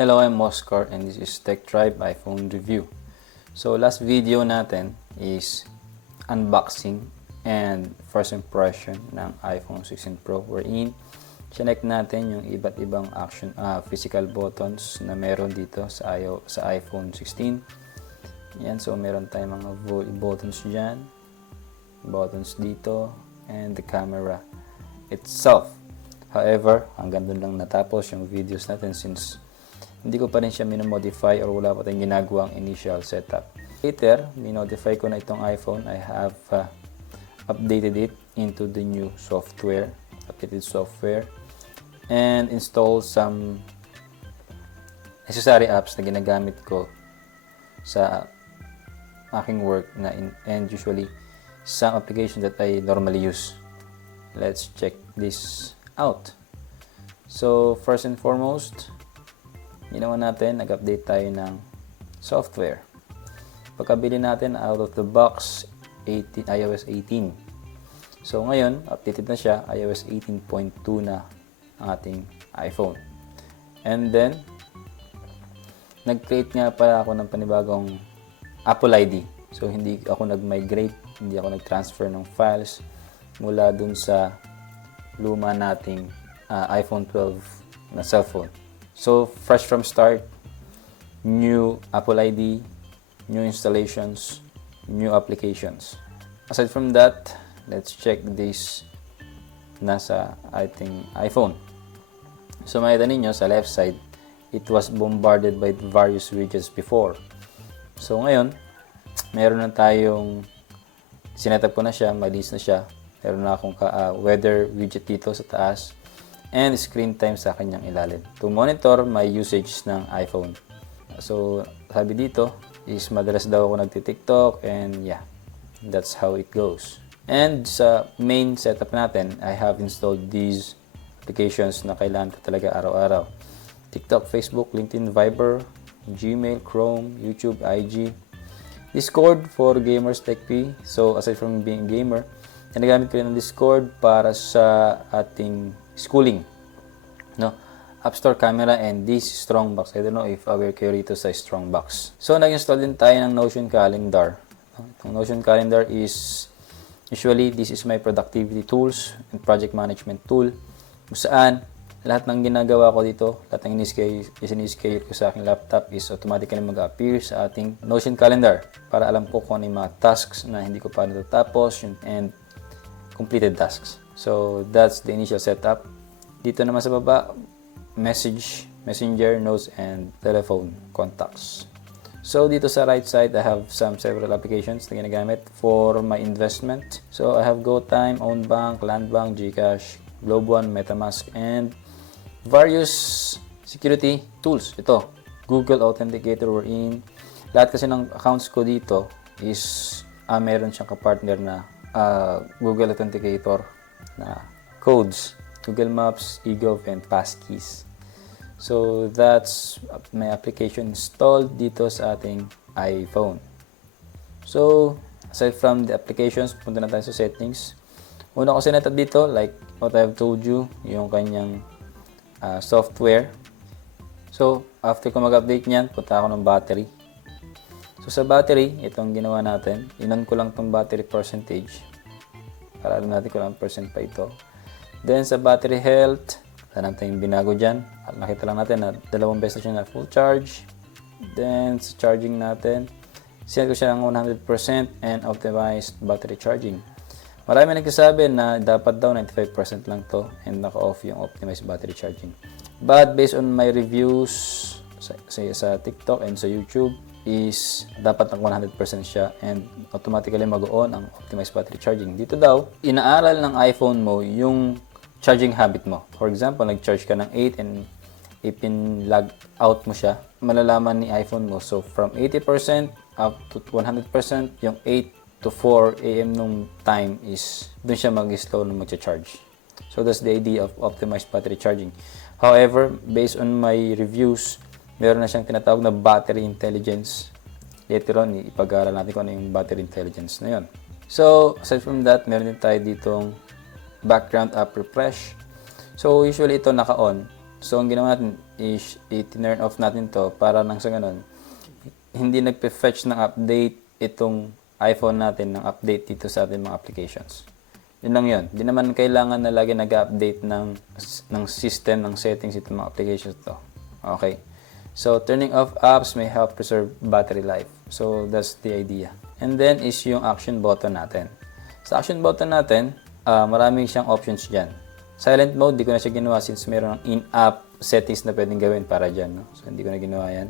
Hello, I'm Oscar and this is Tech Tribe iPhone review. So last video natin is unboxing and first impression ng iPhone 16 Pro wherein connect natin yung iba't ibang physical buttons na meron dito sa iPhone 16. Yan, so meron tayong mga buttons dyan, buttons dito, and the camera itself. However, hanggang dun lang natapos yung videos natin since hindi ko pa rin siya minamodify or wala pa tayong ginagawang initial setup. Later, minodify ko na itong iPhone. I have updated it into the new software, updated software, and installed some necessary apps na ginagamit ko sa aking work and usually some application that I normally use. Let's check this out. So, first and foremost, ginawa natin, nag-update tayo ng software. Pagkabili natin out of the box, iOS 18. So ngayon, updated na siya, iOS 18.2 na ang ating iPhone. And then, nag-create nga pala ako ng panibagong Apple ID. So hindi ako nag-migrate, hindi ako nag-transfer ng files mula dun sa luma nating iPhone 12 na cellphone. So, fresh from start, new Apple ID, new installations, new applications. Aside from that, let's check this nasa ating iPhone. So, makita ninyo sa left side, it was bombarded by various widgets before. So, ngayon, meron na tayong sinetup ko na siya, malinis na siya. Meron na akong weather widget dito sa taas and screen time sa kanyang ilalim to monitor my usage ng iPhone. So, sabi dito is madalas daw ako nagti-TikTok and yeah, that's how it goes. And sa main setup natin, I have installed these applications na kailangan ko talaga araw-araw. TikTok, Facebook, LinkedIn, Viber, Gmail, Chrome, YouTube, IG, Discord for gamers tech-p. So, aside from being gamer, ginagamit ko rin ng Discord para sa ating schooling, no? App Store, camera, and this Strongbox. I don't know if aware kayo rito sa Strongbox. So, nag-install din tayo ng Notion Calendar. Itong Notion Calendar is, usually, this is my productivity tools and project management tool. Kung saan, lahat ng ginagawa ko dito, lahat ng in-schedule ko sa aking laptop is automatically mag-appear sa ating Notion Calendar para alam ko kung ano yung mga tasks na hindi ko pa natatapos and completed tasks. So, that's the initial setup. Dito naman sa baba, messenger, notes, and telephone contacts. So, dito sa right side, I have several applications na ginagamit for my investment. So, I have GoTime, OwnBank, Landbank, GCash, Globe One, MetaMask, and various security tools. Ito, Google Authenticator wherein lahat kasi ng accounts ko dito is meron siyang kapartner na Google Authenticator na codes, Google Maps, eGov, and Passkeys. So, that's my application installed dito sa ating iPhone. So, aside from the applications, punta na tayo sa settings. Una ko sinetup dito, like what I've told you, yung kanyang software. So, after ko mag-update niyan, punta ako ng battery. So, sa battery, itong ginawa natin, inan ko lang itong battery percentage para alam natin kung anong percent pa ito. Then, sa battery health, wala natin yung binago dyan. At nakita lang natin na 2 beses siya na full charge. Then, sa charging natin, sinet ko siya ng 100% and optimized battery charging. Marami nagsasabi na dapat daw 95% lang to and naka-off yung optimized battery charging. But based on my reviews sa TikTok and sa YouTube, is dapat ng 100% siya and automatically mag-on ang optimized battery charging. Dito daw, inaaral ng iPhone mo yung charging habit mo. For example, nag-charge ka ng 8 and ipin-log out mo siya, malalaman ni iPhone mo. So, from 80% up to 100%, yung 8 to 4 a.m. nung time is dun siya mag-slow na mag-charge. So, that's the idea of optimized battery charging. However, based on my reviews, meron na siyang tinatawag na battery intelligence. Later on, ipag-aaral natin kung ano yung battery intelligence na yun. So, aside from that, meron din tayo ditong background app refresh. So, usually ito naka-on. So, ang ginawa natin, is i-turn off natin to para nang sa ganun, hindi nagpe-fetch ng update itong iPhone natin ng update dito sa ating mga applications. Yun lang yun. Di naman kailangan na lagi nag-update ng system, ng settings itong mga applications to. Okay. So, turning off apps may help preserve battery life. So, that's the idea. And then is yung action button natin. Sa action button natin, maraming siyang options dyan. Silent mode, di ko na siya ginawa since meron ng in-app settings na pwedeng gawin para dyan. No? So, hindi ko na ginawa yan.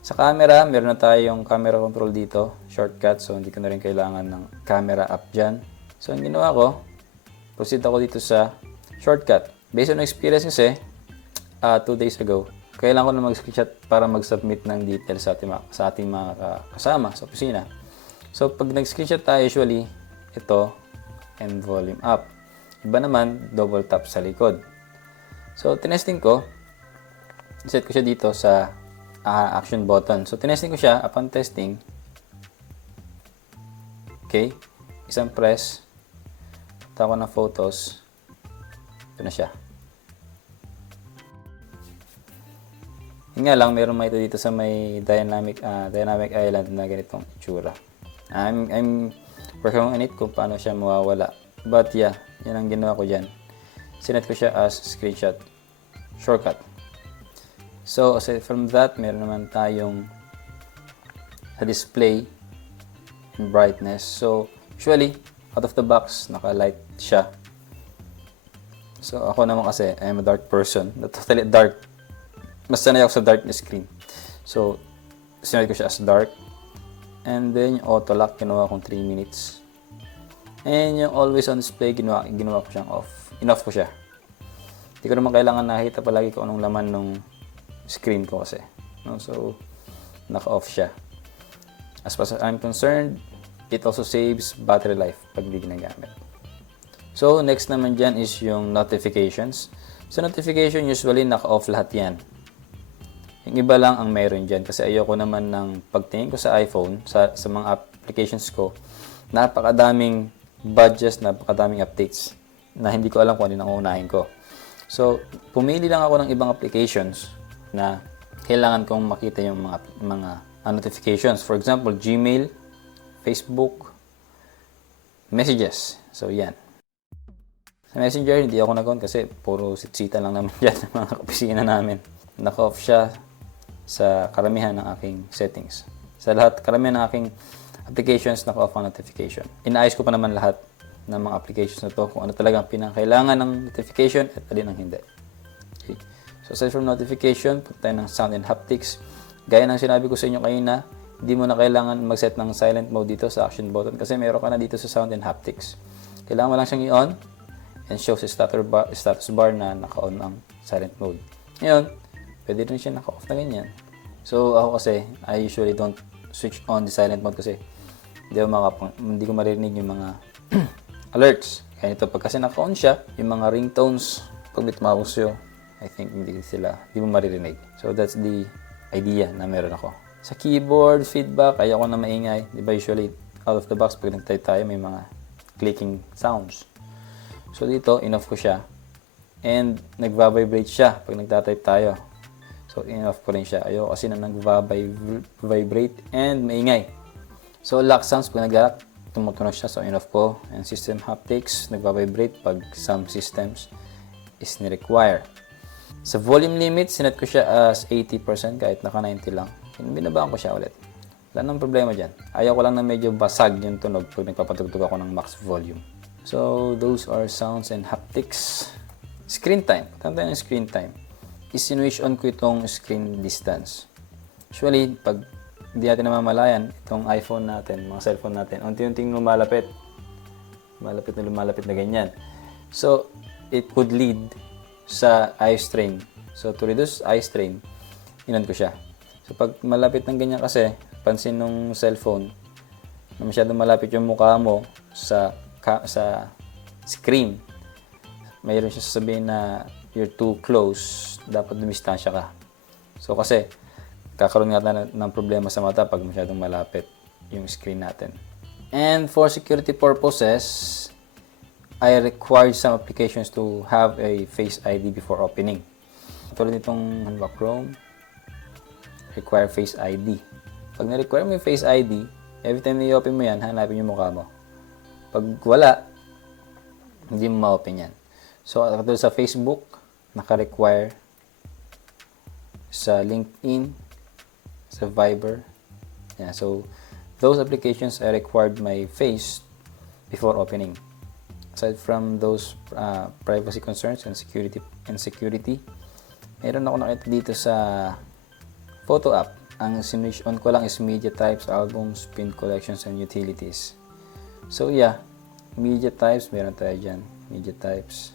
Sa camera, meron na tayong camera control dito, shortcut. So, hindi ko na rin kailangan ng camera app dyan. So, ang ginawa ko, proceed ako dito sa shortcut. Based on experience kasi, 2 days ago, kailangan ko na mag-screenshot para mag-submit ng details sa ating mga kasama sa opisina. So, pag nag-screenshot tayo, usually, ito, and volume up. Iba naman, double tap sa likod. So, tinesting ko, set ko siya dito sa action button. So, tinesting ko siya, upon testing, okay, isang press, tawa ng photos, ito na siya. Yun nga lang, meron may ito dito sa may dynamic island na ganitong itsura. I'm working on it kung paano siya mawawala. But yeah, yan ang ginawa ko dyan. Sinet ko siya as screenshot shortcut. So, aside from that, meron naman tayong sa display and brightness. So, usually, out of the box, naka-light siya. So, ako naman kasi, I'm a dark person. Not totally dark. Mas sanay ako sa dark na screen. So, sinet ko siya as dark. And then, yung auto lock, ginawa kong 3 minutes. And yung always on display, ginawa ko siyang off. In-off ko siya. Hindi ko naman kailangan nakita palagi kung anong laman ng screen ko kasi. No? So, naka-off siya. As far as I'm concerned, it also saves battery life pag hindi ginagamit. So, next naman dyan is yung notifications. So, notification, usually naka-off lahat yan. Yung iba lang ang mayroon dyan kasi ayoko naman ng pagtingin ko sa iPhone, sa mga applications ko, napakadaming badges, napakadaming updates na hindi ko alam kung ano ang uunahin ko. So, pumili lang ako ng ibang applications na kailangan kong makita yung mga notifications. For example, Gmail, Facebook, Messages. So, yan. Sa Messenger, hindi ako nag-on kasi puro sitsita lang naman dyan ng mga opisina namin. Naka-off siya sa karamihan ng aking settings. Sa lahat, karamihan ng aking applications, naka-off ang notification. Inaayos ko pa naman lahat ng mga applications na to kung ano talagang pinakailangan ng notification at alin ang hindi. Okay. So, aside from notification, punta tayo ng sound and haptics. Gaya ng sinabi ko sa inyo kanina, hindi mo na kailangan mag-set ng silent mode dito sa action button kasi meron ka na dito sa sound and haptics. Kailangan mo lang siyang i-on and show sa status bar na naka-on ang silent mode. Ngayon, pwede rin siya naka-off na ganyan. So, ako kasi, I usually don't switch on the silent mode kasi hindi ko maririnig yung mga alerts. Kaya ito, pag kasi naka-on siya, yung mga ringtones, pag tumawag sa'yo, I think hindi mo maririnig. So, that's the idea na meron ako. Sa keyboard, feedback, ayoko na maingay. Di ba usually, out of the box, pag nag-type tayo, may mga clicking sounds. So, dito, in-off ko siya. And, nagva-vibrate siya pag nagtatype tayo. So, in-off ko rin siya. Ayoko kasi na nag-vibrate and maingay. So, lock sounds, pag nag-lock, tumutunog siya. So, in-off ko. And system haptics, nagva-vibrate pag some systems is ni-require. Sa volume limit, sinet ko siya as 80% kahit naka 90 lang. Binabaan ko siya ulit. Wala nang problema dyan. Ayaw ko lang na medyo basag yung tunog pag nagpapatugtog ako ng max volume. So, those are sounds and haptics. Screen time. Tanda yung screen time. Is-switch on ko itong screen distance. Usually, pag hindi natin namamalayan, itong iPhone natin, mga cellphone natin, unti-unting lumalapit. Lumalapit na ganyan. So, it could lead sa eye strain. So, to reduce eye strain, inon ko siya. So, pag malapit ng ganyan kasi, pansin nung cellphone, na masyadong malapit yung mukha mo sa screen, mayroon siya sasabihin na you're too close, dapat dumistansya ka. So, kasi, kakaroon nga ng problema sa mata pag masyadong malapit yung screen natin. And for security purposes, I required some applications to have a Face ID before opening. Tulad nitong ano ba, Chrome, require Face ID. Pag na-require mo yung Face ID, every time na i-open mo yan, hanapin yung mukha mo. Pag wala, hindi mo ma-open yan. So, katulad sa Facebook, naka-require sa LinkedIn, sa Viber. Yeah, so, those applications are required my face before opening. Aside from those privacy concerns and security, meron ako nakita dito sa photo app. Ang sinwitch on ko lang is media types, albums, pin collections, and utilities. So yeah, media types, meron tayo dyan. Media types,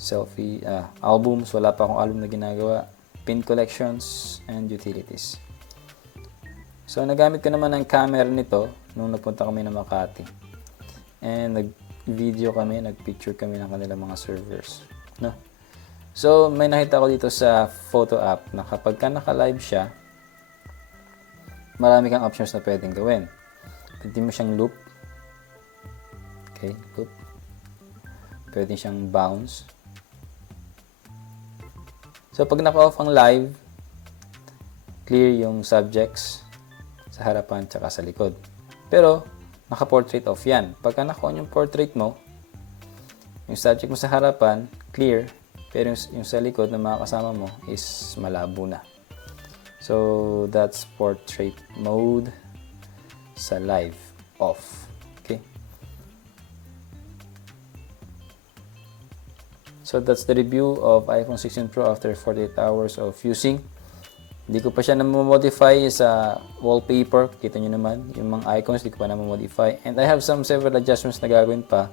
selfie, albums, wala pa akong album na ginagawa, pin collections, and utilities. So nagamit ko naman ang camera nito nung napunta kami ng Makati. And nag-video kami, nag-picture kami ng kanilang mga servers. No? So, may nakita ko dito sa photo app na kapag ka naka-live siya, marami kang options na pwedeng gawin. Pwede mo siyang loop. Okay, loop. Pwede siyang bounce. So, pag naka-off ang live, clear yung subjects sa harapan tsaka sa likod. Pero, naka-portrait off yan. Pagka naka-on yung portrait mo, yung subject mo sa harapan, clear, pero yung sa likod na mga kasama mo is malabo na. So, that's portrait mode sa live off. Okay? So, that's the review of iPhone 16 Pro after 48 hours of using. Hindi ko pa siya na-modify sa wallpaper. Kita nyo naman, yung mga icons, hindi ko pa na-modify. And I have several adjustments na gagawin pa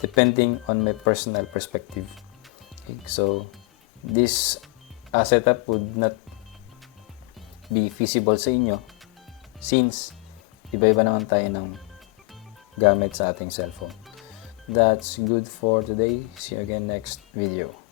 depending on my personal perspective. Okay, so, this setup would not be feasible sa inyo since iba-iba naman tayo ng gamit sa ating cellphone. That's good for today. See you again next video.